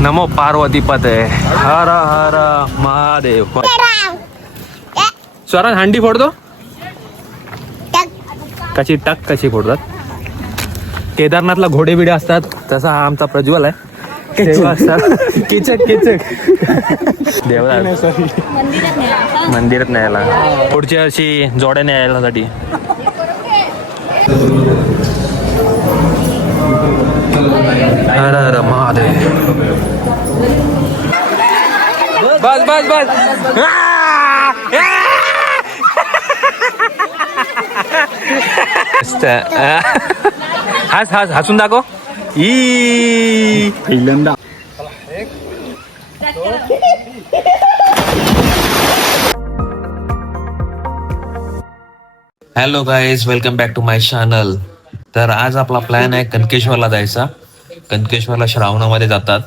नमो पार्वती पते हर हर महादेव. स्वराज हंडी फोडतो कशी टक कशी फोडतात. केदारनाथला घोडे बिडे असतात तसा हा आमचा प्रज्वल आहे. किचक देवदार मंदिरात न्यायला पुढच्या वर्षी जोड्याने यायला साठी. हर हर महादेव. बस बस बस. हस हस हसून दाखव. पहिल्यांदा hello guys, welcome back to my channel. तर आज आपला प्लॅन आहे कनकेश्वरला जायचा. कनकेश्वरला श्रावणामध्ये जातात.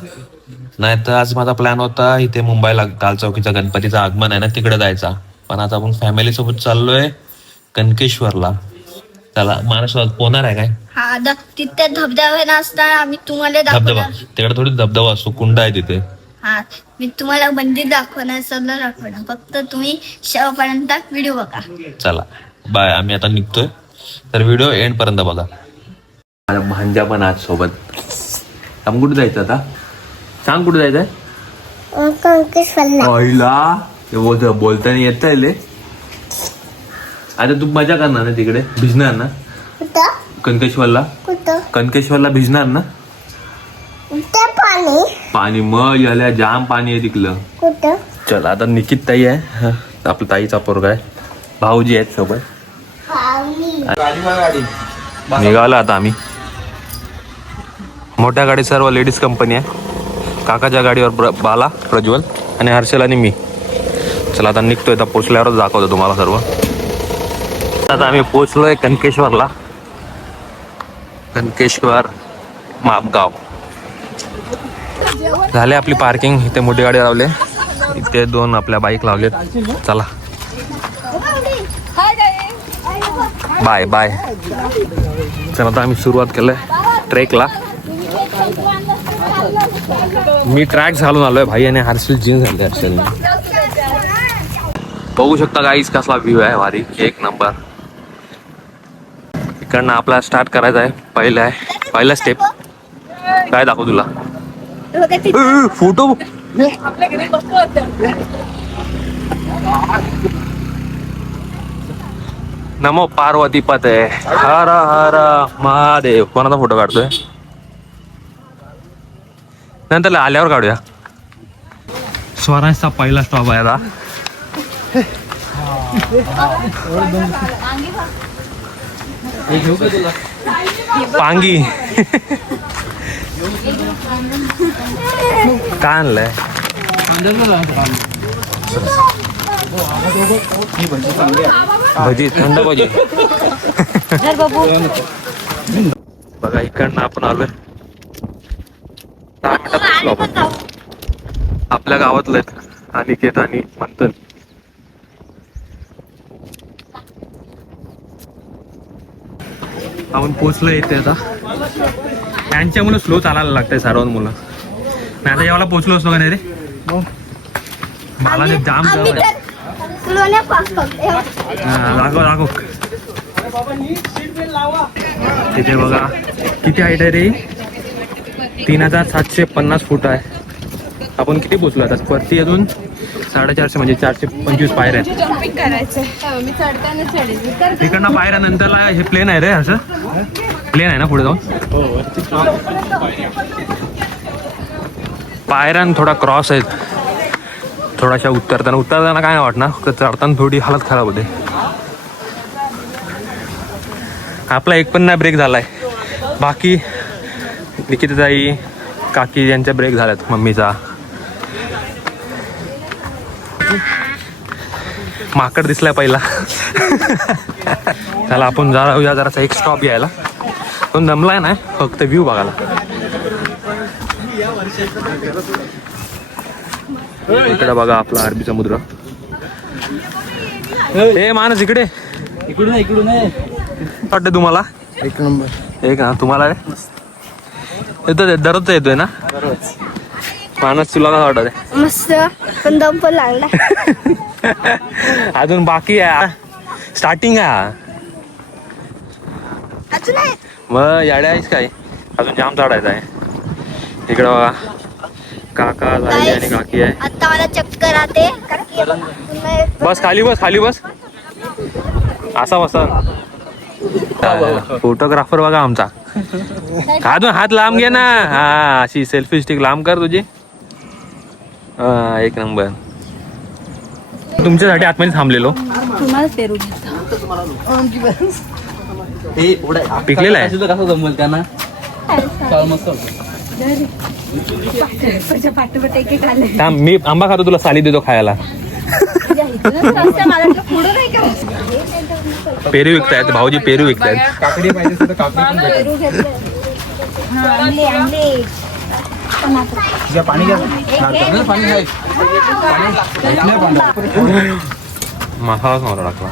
नाही तर आज माझा प्लॅन होता इथे मुंबईला काल चौकीचा गणपतीचं आगमन आहे ना, तिकडे जायचा. पण आता आपण फॅमिली सोबत चाललोय कनकेश्वरला. त्याला महाराष्ट्रात पोहणार आहे काय? हा तिथे धबधबे नसतात. आम्ही तुम्हाला धबधबा तिकडे थोडी धबधबा असतो, कुंड आहे तिथे. हा मी तुम्हाला मंदिर दाखवणार, सगळं दाखवणार. फक्त तुम्ही शेवटपर्यंत व्हिडिओ बघा. चला बाय. आम्ही आता निघतोय, तर व्हिडिओ एंड पर्यंत बघा. माझा भांजा पण आज सोबत. आम्ही कुठे जायचं आता? सांग कुठे जायचंय? पहिला बोलताना येत आहे. आता तू मजा करणार ना तिकडे, भिजणार ना कनकेश्वरला? कनकेश्वरला भिजणार ना? पाणी मग याला जाम पाणी आहे तिकडलं. चल आता निकित ताई आहे, आपल्या ताईचा पोरगा आहे, भाऊजी आहेत सोबत. निघालो आता आम्ही. मोठ्या गाडी सर्व लेडीज कंपनी आहे. काकाच्या गाडीवर बाला, प्रज्वल आणि हर्षल आणि मी. चला आता निघतोय. आता पोचल्यावरच दाखवतो तुम्हाला सर्व. आता आम्ही पोचलोय कनकेश्वरला. कनकेश्वर मापगाव झाले. आपली पार्किंग इथे मोठी गाडी लावले. इथे दोन आपल्या बाईक लावलेत. चला बाय बाय. चला आता आम्ही सुरुवात केलंय ट्रेकला. मी ट्रॅक घालून आलोय. भाई आणि हर्षल जीन्स घालते. हर्षलने बघू शकता गाईस कसला व्ह्यू आहे भारी, एक नंबर. इकडनं आपला स्टार्ट करायचा आहे. पहिला स्टेप काय दाखवू तुला? फोटो नमो पार्वती पते हर हर महादेव. कोणाचा फोटो काढतोय? नंतर आल्यावर काढूया. स्वराजचा पहिला स्टॉप आहे आता. पांगी काय आणलंय? भजी, थंड भजी. बघा इकडनं आपण आलोय. 10 मिनिटात आपल्या गावातलं अनिकेत आणि मंथन. आपण पोचलोय इथे. आता यांच्या मुलं स्लो चालायला लागतंय सर्व मुलं. नाही आता जेव्हा पोचलो असतो का नाही रे, मला जाम दाखव. तिथे बघा किती हाईट आहे रे. 3750 फूट आहे. आपण किती पोचलो आता? वरती अजून 450 म्हणजे 425 पायऱ्या आहेत. तिकडनं पायऱ्या नंतरला हे प्लेन आहे रे. असं प्लेन आहे ना पुढे जाऊन. पायऱ्या थोडा क्रॉस आहेत. थोडाशा उतरताना काय नाही वाटणार, चढताना थोडी हालत खराब होते. आपला एक पण नाही ब्रेक झालाय. बाकी निकिताई काकी यांच्या ब्रेक झाल्यात, मम्मीचा. माकड दिसलाय पहिला. त्याला आपण जाऊया जरासा एक स्टॉप यायला. पण दमलाय ना, फक्त व्ह्यू बघायला. इकडे बघा आपला अरबी समुद्र. हे मानस इकडे इकडून वाटतं तुम्हाला? एक नंबर. एक ना तुम्हाला येतो, दररोजचा येतोय ना? माणूस तुला काय वाटत मस्त पण दम पण लागला. अजून बाकी आहे, स्टार्टिंग आहे. अजून आहे. मग याड्या आहेस काय, अजून जाम चढायचं आहे. इकडं बघा काका झाले आणि काकी आहे. आता मला चक्कर आते कारण की पुन्हा एक- बस खाली बस, खाली बस, असा बसा. फोटोग्राफर बघा आमचा. अजून हात लांब घे ना. हा अशी सेल्फी स्टिक लांब कर तुझी. हा एक नंबर. तुमच्यासाठी आतमध्ये थांबलेलो. तुम्हाला पेरू पिकलेला आहे. कसं जमल त्यांना पाठोपाठ एक एक आले. थांब, मी आंबा खातो, तुला साली देतो खायला. पेरू विकतायत भाऊजी, पेरू विकतायत. काकडी पाहिजे असेल तर काकडी पण भेटेल. आणले आणले. घ्या, पाणी घ्या. पाणी घ्या. मसाला समोर टाकला.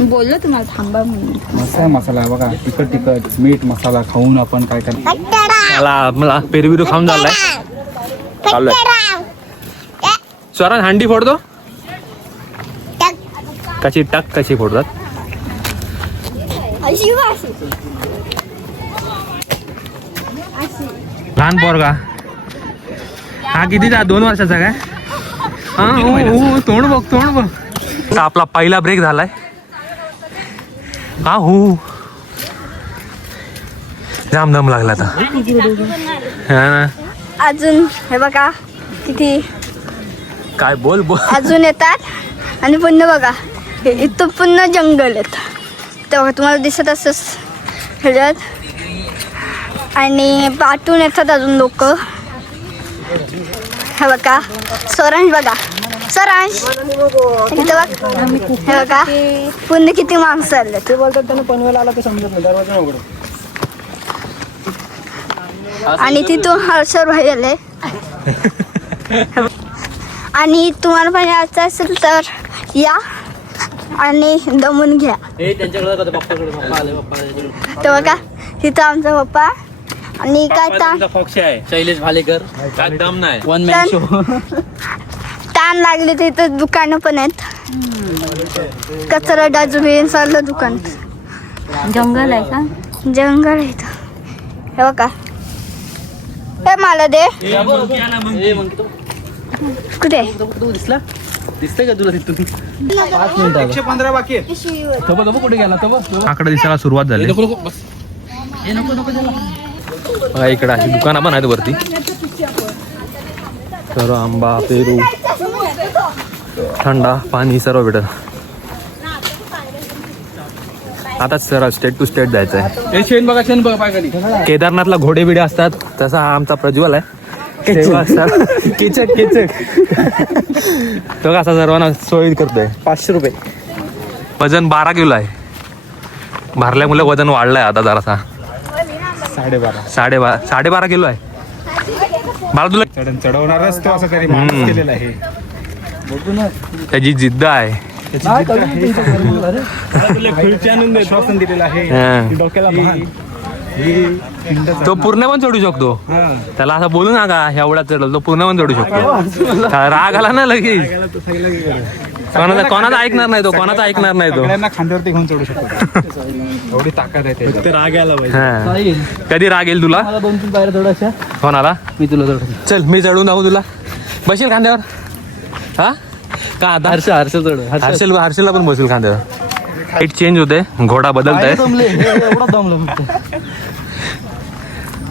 बोललो तुम्हाला थांबा म्हणून. मस्त आहे मसाला आहे बघा. तिखट मीठ मसाला खाऊन आपण काय करणार. मला पेरू बिरू खाऊन झालाय. चाललोय. स्वराज हंडी फोडतो. कशी टाक, कशी फोडतात. लहान पोरगा हा कितीचा, 2 वर्षाचा काय. हा हो, तोंड बघ, तोंड बघ. आता आपला पहिला ब्रेक झालाय. हा हो, जाम दम लागला आता. हा ना. अजून हे बघा किती काय बोल बोल. अजून येतात आणि पुन्हा बघा इथं पुन्हा जंगल येत. तेव्हा तुम्हाला दिसत असंच ह्याच्यात. आणि पाठून येतात अजून लोक. हे बघा स्वरांश, बघा स्वरांश इथं बघ. हे बघा पुन्हा किती माणसं आले. ते बोलतात त्यांना पनवेल आला ते समजत नाही. दरवाजा उघड. आणि तिथून हर्षर भाई आले. आणि तुम्हाला पण यायचं असेल तर या आणि दमून घ्या. तर बघा तिथं आमचा पप्पा आणि काय पक्ष आहे शैलेश भालेकर. काय दम नाही. One man show. ताण लागले तर इथं दुकानं पण आहेत. कचरा डस्टबिन सगळं दुकान. जंगल आहे का? जंगल आहे इथं. हे बघा हे मला दे. कुठे दिसला, दिसतंय का तुला तिथून? 115 बाकी आहे. कुठे गेला तो? आकडे दिसायला सुरुवात झाली. बघा इकडे अशी दुकानं पण आहेत वरती. तर आंबा, पेरू, थंडा पाणी सर्व भेटत. आता सर स्टेट टू स्टेट जायचं आहे. शेण बघा, शेण बघा पाय खाली. केदारनाथला घोडे बिडे असतात, तसा हा आमचा प्रज्वल आहे. केचक केचक तो कसा सर्वांना सोयी करतोय. 500 रुपये. वजन 12 किलो आहे. भरल्यामुळे वजन वाढलंय आता जरासा. 12.5 12.5 किलो आहे. मला तुला चढवणारच तो असं तरी माणूस केलेला आहे. बघू ना. त्याची जिद्द आहे. श्वासन दिलेलं आहे. हा. डोक्याला भान. तो पूर्ण पण चढू शकतो. त्याला असं बोलू नका एवढा चढल, तो पूर्ण पण चढू शकतो. राग आला ना लगेच. कोणाचा ऐकणार नाही तो, कोणाचा ऐकणार नाही तो. सगळ्यांना खांद्यावरती घेऊन चढू शकतो. एवढी ताकद आहे त्याच्यात. राग आला हा. कधी राग येईल तुला? 2-3 पायऱ्या थोड्याशा. कोणाला? मी तुला चढवतो. चल मी चढून दाखवू तुला. बसेल खांद्यावर? हा का आता हर्षलला पण बसेल खांद्यावर. हाईट चेंज होते, घोडा बदलत आहे. एवढा दमलं फक्त.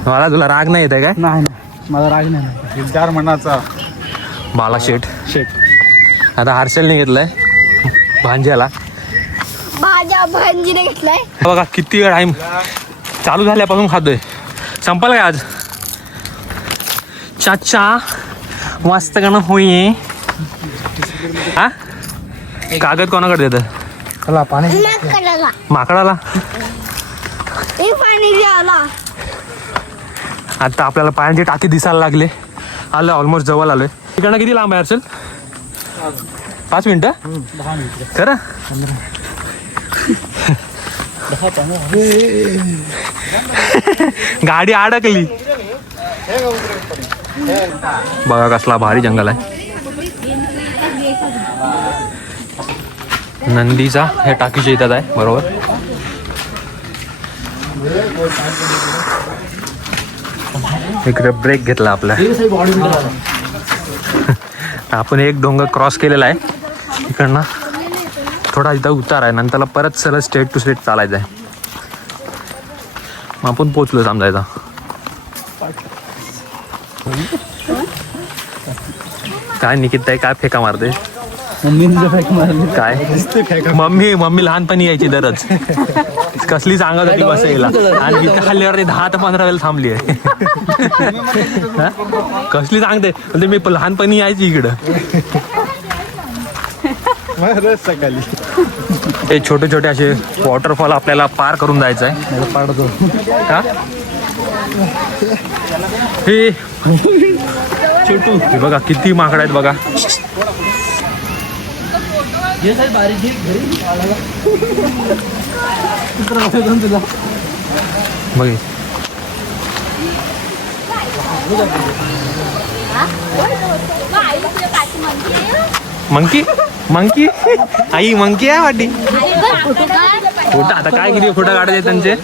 मला तुला राग नाही येत आहे काय? नाही, मला राग नाही. दिलदार मनाचा बाला शेठ. शेट. आता हर्षलने घेतलंय भांज्याला. भाज्या भांजीने घेतलाय. बघा किती वेळ टाइम चालू झाल्यापासून खातोय. संपल काय आज? चाचा मस्त का ना होई. हा कागद कोणाकडे देत? चला पाणी. माकडाला. पाणी द्याला. आता आपल्याला पाण्याची टाकी दिसायला लागले. आलं ऑलमोस्ट जवळ आलोय. तिकडनं किती लांब आहे हर्षल? 5 मिनिटं. 10 मिनिटं. खरं? गाडी अडकली. बघा कसला भारी जंगल आहे. नंदीचा हे टाकीच्या इथं आहे बरोबर. इकडे ब्रेक घेतला आपला. आपण एक डोंगर क्रॉस केलेला आहे. इकडनं थोडा इथं उतार आहे, नंतरला परत सरळ स्ट्रेट टू स्ट्रेट चालायचं आहे. मग आपण पोचलो समजायचा. काय निकित आहे, काय फेका मारते काय. मम्मी लहानपणी यायची दरच. कसली सांगत होती बसायला, आणि इथं खाल्ल्यावर 10 ते 15 वेळेला थांबली आहे. कसली सांगते म्हणजे मी लहानपणी यायची इकडं. सकाळी हे छोटे छोटे असे वॉटरफॉल आपल्याला पार करून जायचं आहे का. हे छोटू हे बघा किती माकड आहेत बघा. बघ मंकी मंकी आई मंकी आहे वाटी. फोटो आता काय किती फोटो काढायचे त्यांचे.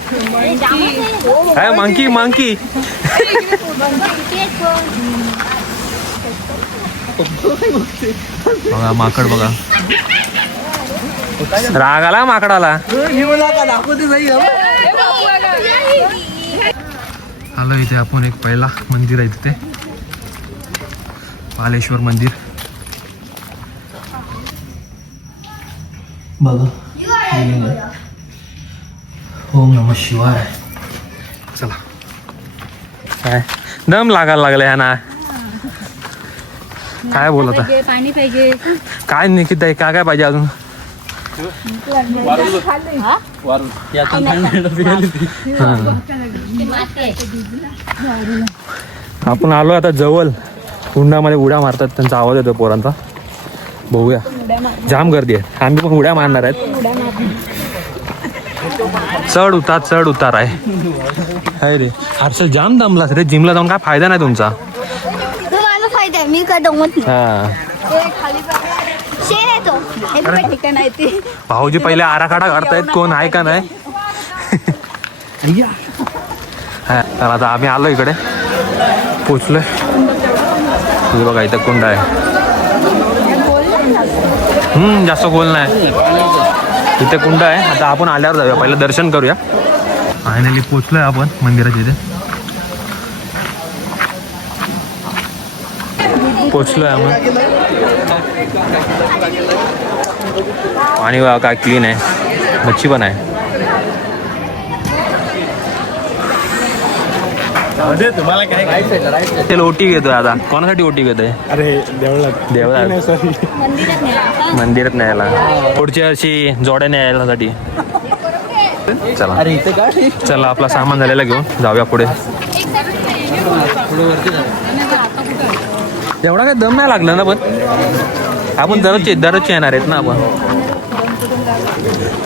काय मंकी मंकी. बघा माकड बघा. राग आला माकडाला. आलो इथे आपण एक पहिला मंदिर आहे तिथे, पालेश्वर मंदिर बघा. ओम नमः शिवाय. चला काय दम लागायला लागलाय ह्याना. काय बोलत आहे, पाणी पाहिजे. काय निकित आहे, काय काय पाहिजे अजून. आपण आलो आता जवळ. कुंडामध्ये उड्या मारतात, त्यांचा आवाज येतो पोरांचा. बघूया, जाम गर्दी आहे. आम्ही पण उड्या मारणार आहेत. चढ उतार आहे रे. हर्षल जाम दमलास रे. जिमला जाऊन काय फायदा नाही तुमचा. तुम्हाला फायदा आहे, मी काय दमत नाही. हा शेर आहे तो. ठिकाण आहे ते. भाऊजी पहिले आराखडा काढतायत कोण आहे का नाही. हा तर आता आम्ही आलो इकडे, पोचलोय. तुझं बघा इथं कुंड आहे. जास्त खोल नाही, इथे कुंड आहे. आता आपण आल्यावर जाऊया, पहिलं दर्शन करूया. फायनली पोचलोय आपण मंदिराच्या इथे. पोचलोय आपण. पाणी बघा काय क्लीन आहे, मच्छी पण आहे. तुम्हाला काय ते ओटी घेतोय आता. कोणासाठी ओटी घेतोय. अरे देवळात मंदिरात न्यायला, पुढच्या वर्षी जोड्या न्यायला. चला अरे इथे काय. चला आपला सामान झालेला घेऊन जाऊया पुढे. एवढा काय दम नाही लागला ना, पण आपण दररोजचे येणार आहेत ना आपण.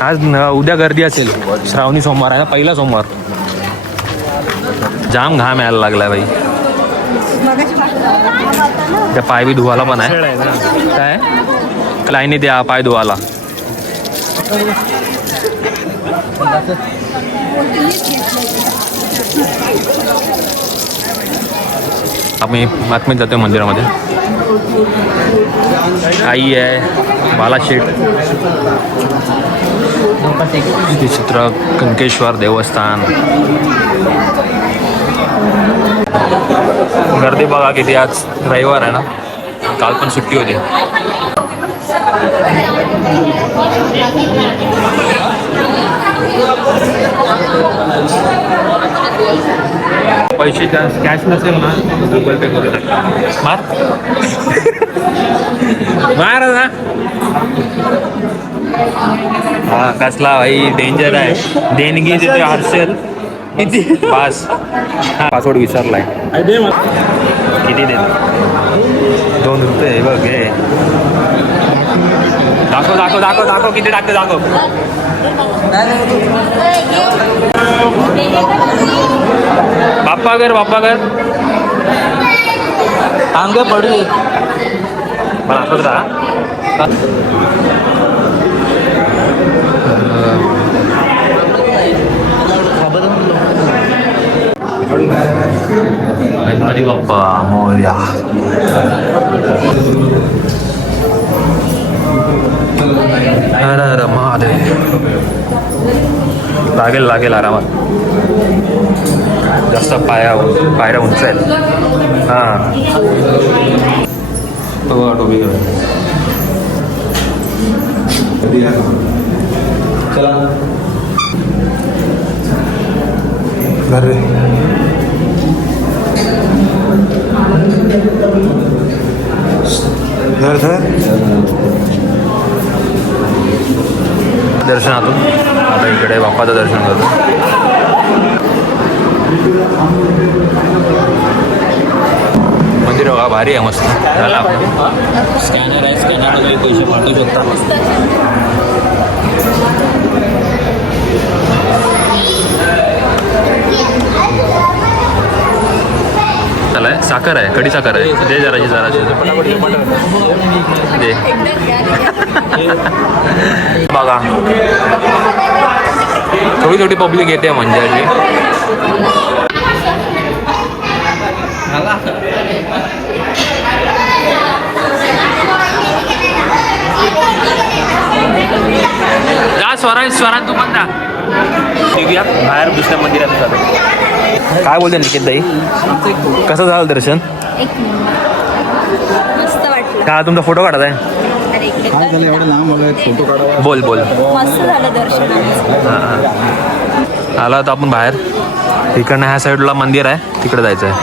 आज उद्या गर्दी असेल, श्रावणी सोमवार आहे ना, पहिला सोमवार. जाम घाम यायला लागलाय बाई. त्या पाय बी धुवायला पण आहे. काय लाईनी द्या पाय धुवायला. आम्ही आतमध्ये जातोय मंदिरामध्ये. आई आहे, बालाशेठ, चित्र, कनकेश्वर देवस्थान. गर्दी बघा किती. आज रविवार आहे ना, काल पण सुट्टी होती. पैसे कॅश नसेल ना, गुगल पे करू शकता. मार ना. हा कसला भाई डेंजर आहे. देणगी तिथे हर्षल किती पास. हा पासवर्ड विचारलाय. किती दे. 2 रुपये बघ. हे दाखव किती टाकते दाखव. बाप्पा कर अंग पडू दे. मला असंच राहा. गणपती बाप्पा मोरया. हर हर महादेव. लागेल आरामात. जास्त पायऱ्या उंच आहेत. हां टोपी चला दर्शनातून आता इकडे बाप्पाचं दर्शन करतो. मंदिर बघा भारी आहे, मस्त झाला. स्कॅनर आहे, स्कॅनरमध्ये पैसे पाठवू शकता. त्याला साखर आहे, कडी साखर आहे. दे जराची दे. बघा थोडी पब्लिक येते म्हणजे अशी. जा स्वरात तू पण जा. निघूया बाहेर दुसऱ्या मंदिरात जातो. काय बोलते निकेत ताई, कसं झालं दर्शन? एक मस्त वाटलं. का तुमचा फोटो काढत आहे? अरे इकडे काय झालं एवढं लांब आलोय, फोटो काढावा. बोल मस्त झालं दर्शन. आला तर आपण बाहेर. इकडनं ह्या साईडला मंदिर आहे, तिकडे जायचं आहे.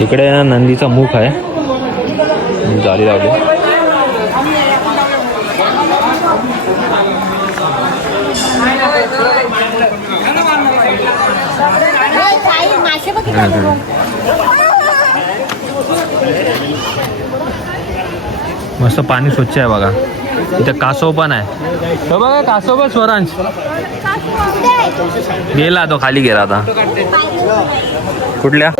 इकडे नंदीचा मुख आहे, जाली लावली. मस्त पाणी स्वच्छ आहे बघा. इथे कासव पण आहे. तो बघा कासव बघ स्वरांश. गेला तो खाली गेला आता. कुठल्या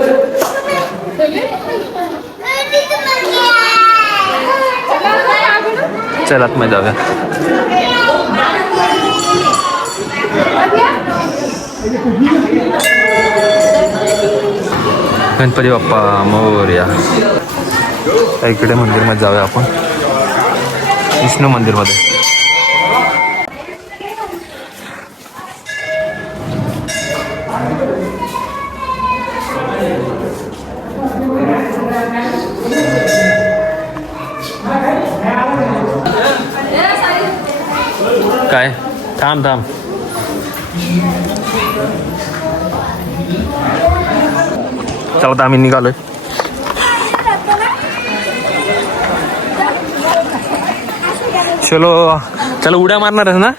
चल आतमध्ये जाऊया. गणपती बाप्पा मोरया. इकडे मंदिरमध्ये जाऊया आपण, विष्णू मंदिरमध्ये. काय थांब चला तर आम्ही निघालोय. चलो उड्या मारणार आहेस ना?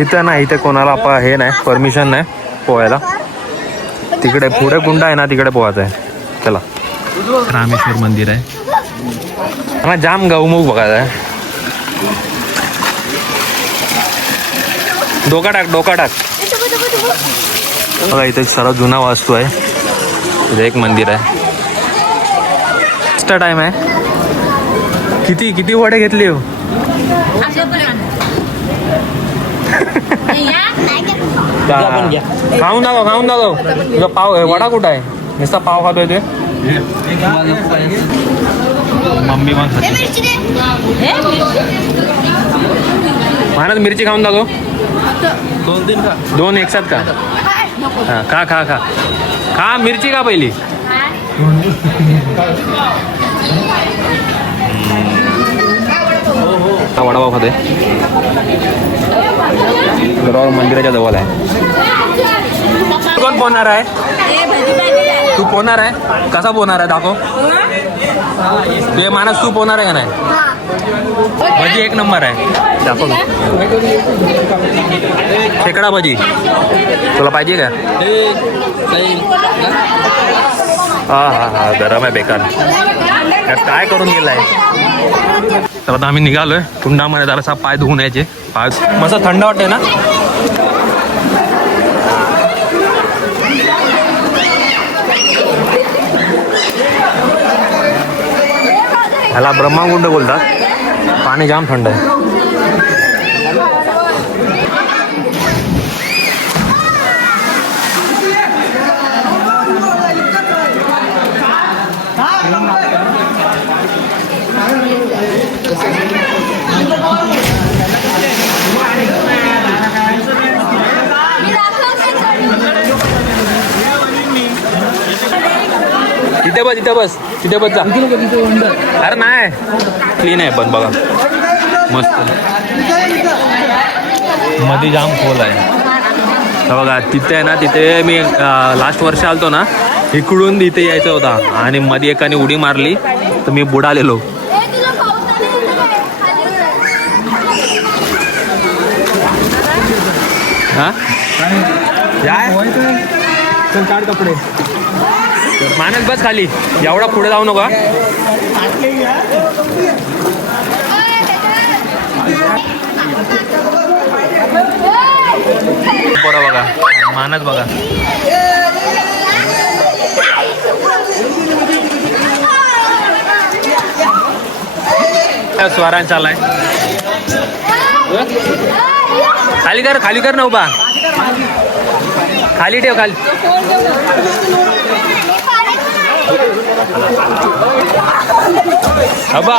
इथं नाही, इथे कोणाला हे नाही, परमिशन नाही पोहायला. तिकडे पुढे कुंड आहे ना, तिकडे पोहायचं आहे. चला रामेश्वर मंदिर आहे. मला जाम गौमुख बघायचं आहे. डोका टाक. बघा इथे सर्वात जुना वास्तू आहे. इथे एक मंदिर आहे. टाइम आहे. किती वडे घेतली हो? खाऊन दाखव. तुझा पाव वडा कुठं आहे? नुसता पाव खातोय ते. मम्मी पण महाराज मिरची खाऊन दाखव. 2-3 का? 2 एक साथ का? हा खा मिरची का पहिली. हा वडापाव खाते. मंदिराच्या जवळ आहे. कोण पोहणार आहे? तू पोहणार आहे? कसा पोहणार आहे दाखव. ते माणूस तू पोहणार आहे का नाही? भजी एक नंबर आहे. दाखव. खेकडा भजी तुला पाहिजे का? हा गरम आहे बेकार. काय करून गेलाय? तर आता आम्ही निघालोय कुंडामध्ये जरासा पाय धुवून यायचे. पाय मस्त थंड वाटते ना. ह्याला ब्रह्माकुंड बोलतात. पाणी जाम थंड आहे. तिथे बस जा. अरे नाही क्लीन आहे पण बघा मस्त. मध्ये जाम खोल आहे. तर बघा तिथे आहे ना, तिथे मी लास्ट वर्ष आलतो ना, इकडून इथे यायचं होता आणि मध्ये एकाने उडी मारली तर मी बुडालेलो. हा चल काढ कपडे. मानस बस खाली, एवढा पुढे जाऊ नका. बरं बघा मानस बघा. स्वरान चालाय. खाली कर ना उभा. खाली ठेव खाली. अबा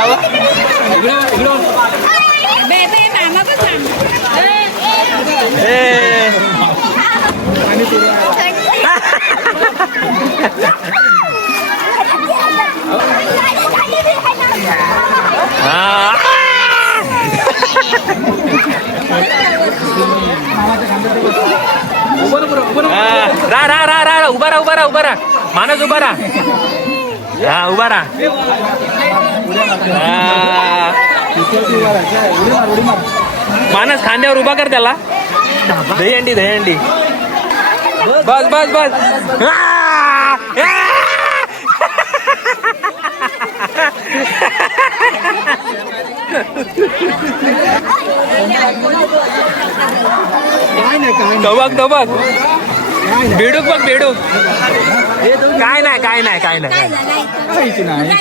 रा उभा रा मानस उभा रा. हा उभा रा. मानस खांद्यावर उभा कर त्याला. दहीहंडी बस. तो बघ बेडूक बघ. काय नाही.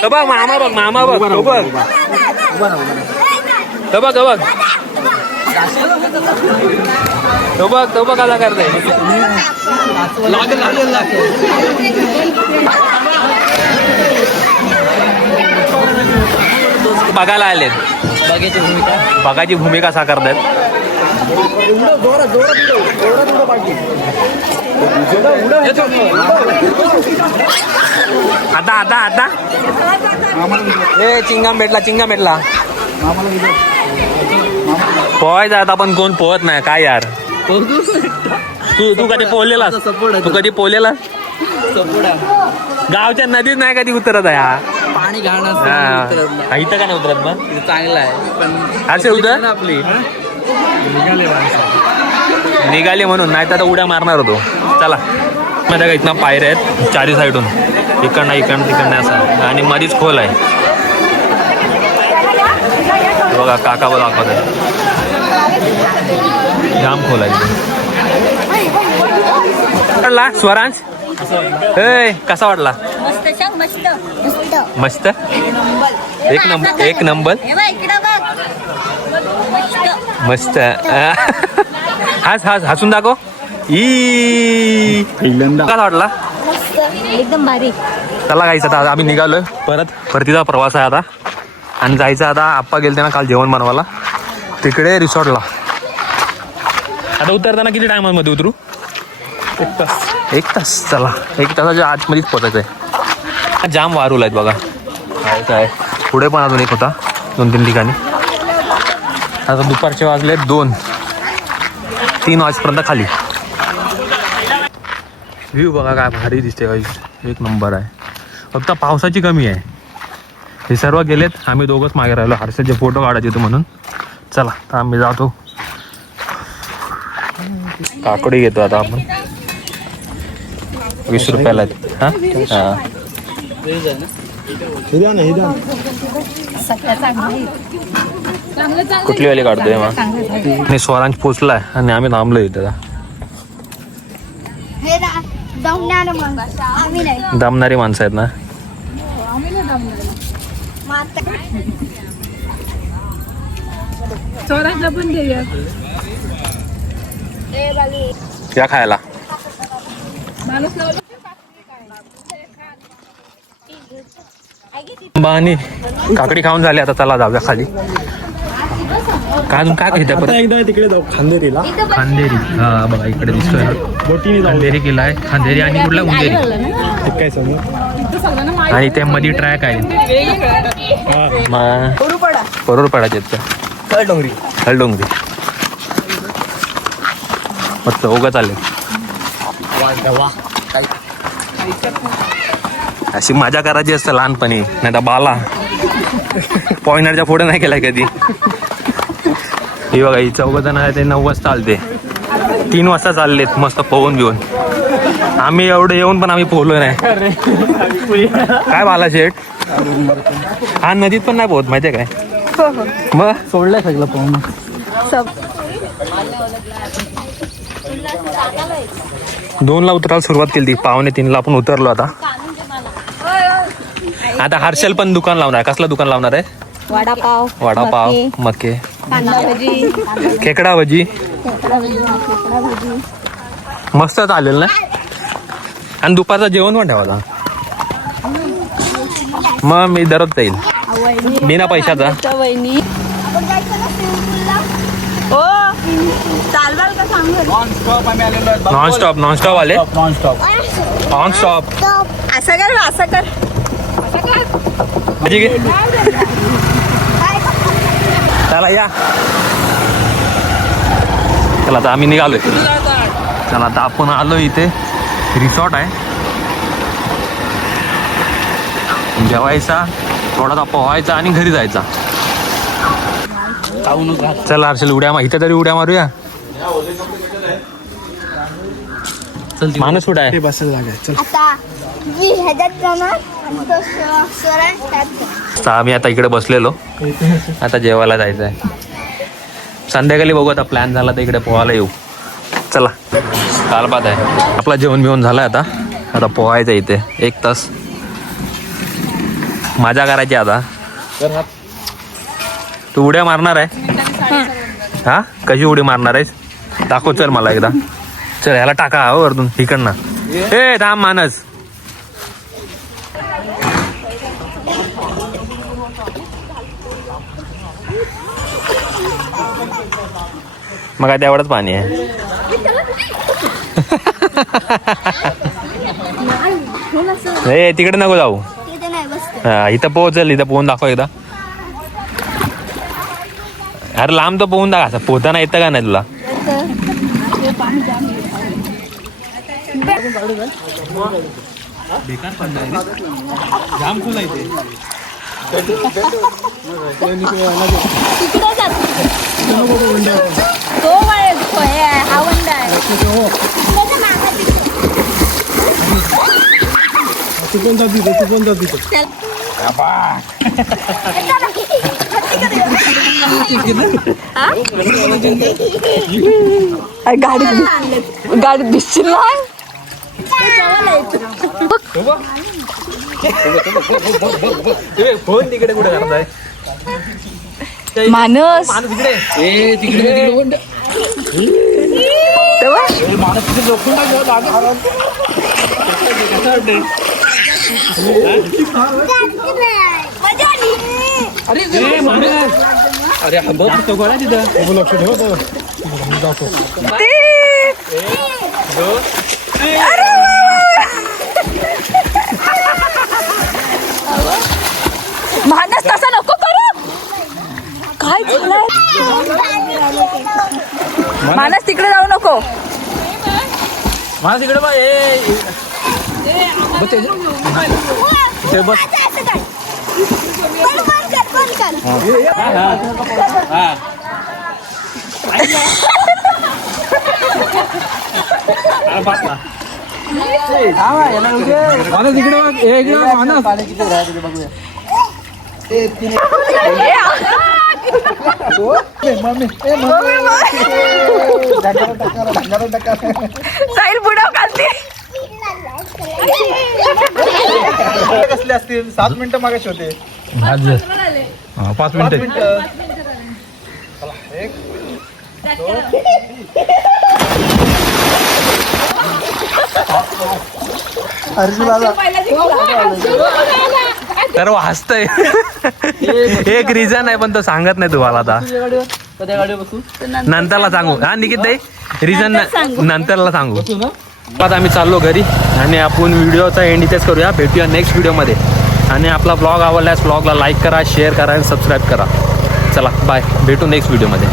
तो बघ मामा बघ. तो बघ कसा करताय. बघायला आलेत. बघायची भूमिका साकारतात. आता चिंगाम भेटला. पोहायचं आता पण कोण पोहत नाही काय यार. तू कधी पोहलेला. गावच्या नदीत नाही कधी उतरत आहे. हा पाणी घाण इथं का नाही उतरत मग. चांगलं आहे पण असे उतर आपली निघाले म्हणून, नाही तर आता उड्या मारणार होतो. चला माझ्या का इथनं पायऱ्या आहेत चारी साईडून. तिकडनं असं आणि मधीच खोल आहे. बघा काका बघा दाखवत आहे. जाम खोल आहे. स्वरांश कसा वाटला. मस्त. एक नंबर. मस्त. हसून दाखव. कसा वाटला. एकदम भारी. चला गायचं आता आम्ही निघालोय परतीचा प्रवास आहे आता. आणि जायचं आता. आप्पा गेलते ना काल जेवण बनवायला तिकडे रिसॉर्टला. आता उतरताना किती टायमामध्ये उतरू. 1 तास. चला 1 तासाच्या आतमध्येच पोचायचं आहे. जाम वारूल आहेत बघा. काय पुढे पण अजून एक होता 2-3 ठिकाणी. आता दुपारचे वाजले 2-3 वाजेपर्यंत खाली. व्ह्यू बघा काय भारी दिसते. एक नंबर आहे. फक्त पावसाची कमी आहे. हे सर्व गेलेत. आम्ही दोघंच मागे राहिलो. हर्षदचे फोटो काढायचे होते म्हणून. चला तर आम्ही जातो. काकडी घेतो आता आपण. 20 रुपयाला आहेत. कुठली वाली काढतोय मग मी स्वरांश पोचलाय आणि आम्ही थांबलोय इथं हे ना दमणार मग आम्ही नाही दमणारी माणसं आहेत ना. मग आता या खायला आणि काकडी खाऊन झाली. आता चला जाऊया खाली. काय अजून काय खायचं परत? एकदा तिकडे जाऊ खांदेरीला. खांदेरी हा बघा इकडे दिसतोय ना. बोटीने जाऊ. खांदेरी किल्ला आहे. खांदेरी आणि कुठला उंदेरी ते काय समोर आणि ते मध्ये ट्रॅक आहे. करोड पडायचे डोंगरी. हलडोंगरी मस्त चौघं चालले. अशी मजा करायची असते लहानपणी. नाही तर बाला पॉइंटरच्या पुढे नाही केलाय कधी. ही बघा ही चौघ जण आहे ते 9 वाजता चालते. 3 वाजता चाललेत मस्त पोहून घेऊन. आम्ही एवढे येऊन पण आम्ही पोहलोय नाही. काय बाला शेठ हा नदीत पण नाही पोहत माहितीये काय. मग सोडलंय सगळं पाहून. सब 2ला उतरायला सुरुवात केली. 2:45ला आपण उतरलो. आता हर्षल पण दुकान लावणार. कसलं दुकान लावणार आहे? वडापाव वडापाव मके कांदा भजी खेकडा भजी मस्त चालेल ना. आणि दुपारचं जेवण पण ठेवायला. मग मी दररोज जाईल बिना पैशाचा. वहिनी आपण जायचं ना स्विमिंग पूलला. हो चालवाल का सांगू नॉनस्टॉप आम्ही आलेलो आहे. नॉनस्टॉप आले. नॉनस्टॉप. नॉनस्टॉप असं कर असं कर भजी घे. चला या. चला आता आम्ही निघालोय. चला आता आपण आलो इथे रिसॉर्ट आहे. जेवायचा थोडासा पोहायचा आणि घरी जायचा. चला हर्षल उड्या मार. इथे तरी उड्या मारूया. माणूस कुठं आहे? बसायला जागा आहे. चल. आता मी ह्याच्यात जाणार आणि तो स्वरांश त्यात जाणार. तर आम्ही आता इकडे बसलेलो. आता जेवायला जायचं आहे. संध्याकाळी बघू आता प्लॅन झाला तर इकडे पोहायला येऊ. चला काल बाद आहे. आपला जेवण बिवून झालाय. आता पोहायचं इथे 1 तास मजा करायची. आता तू उड्या मारणार आहे हा? कशी उडी मारणार आहेस दाखव. चल मला एकदा. चल ह्याला टाका हो वरतून इकडनं. ए थांब मानस. मग काय तेवढंच पाणी आहे. ए तिकडे नको जाऊ. तिथे नाही बसत. हा इथं पोहोचल. इथं पोहून दाखव एकदा. अरे लांब तर पोहून दाखव. असं पोहताना येतं का नाही तुला? जाम फुल आहे ते. तो हा वंडा आहे तू पण जा तिथे. तू पण जा तिथे. गाडीत दिसशील ना. फोन तिकडे कुठे करताय? मानस ए तिकडे अरे हा बघ तो कोणा तिथं. लक्ष ठेव. मानस तसा नको करू. काय झालं मानस तिकडे जाऊ नको. मला तिकडे बघ. ते बघ. मानस इकडे बघ, हे इकडे बघ, मानस. साहिल बुडाव घालते. कसले असतील 7 मिनिटं मागाशी होते. 5 मिनिटं. तर हसतय. एक रिझन आहे पण तो सांगत नाही तुम्हाला आता. नंतरला सांगू. हा निकित ताई रिझन नंतरला सांगू. आता आम्ही चाललो घरी आणि आपण व्हिडिओचा एंड इथेच करूया. भेटूया नेक्स्ट व्हिडिओमध्ये. आणि आपला ब्लॉग आवडल्यास ब्लॉगला लाईक करा, शेअर करा आणि सबस्क्राईब करा. चला बाय, भेटू नेक्स्ट व्हिडिओमध्ये.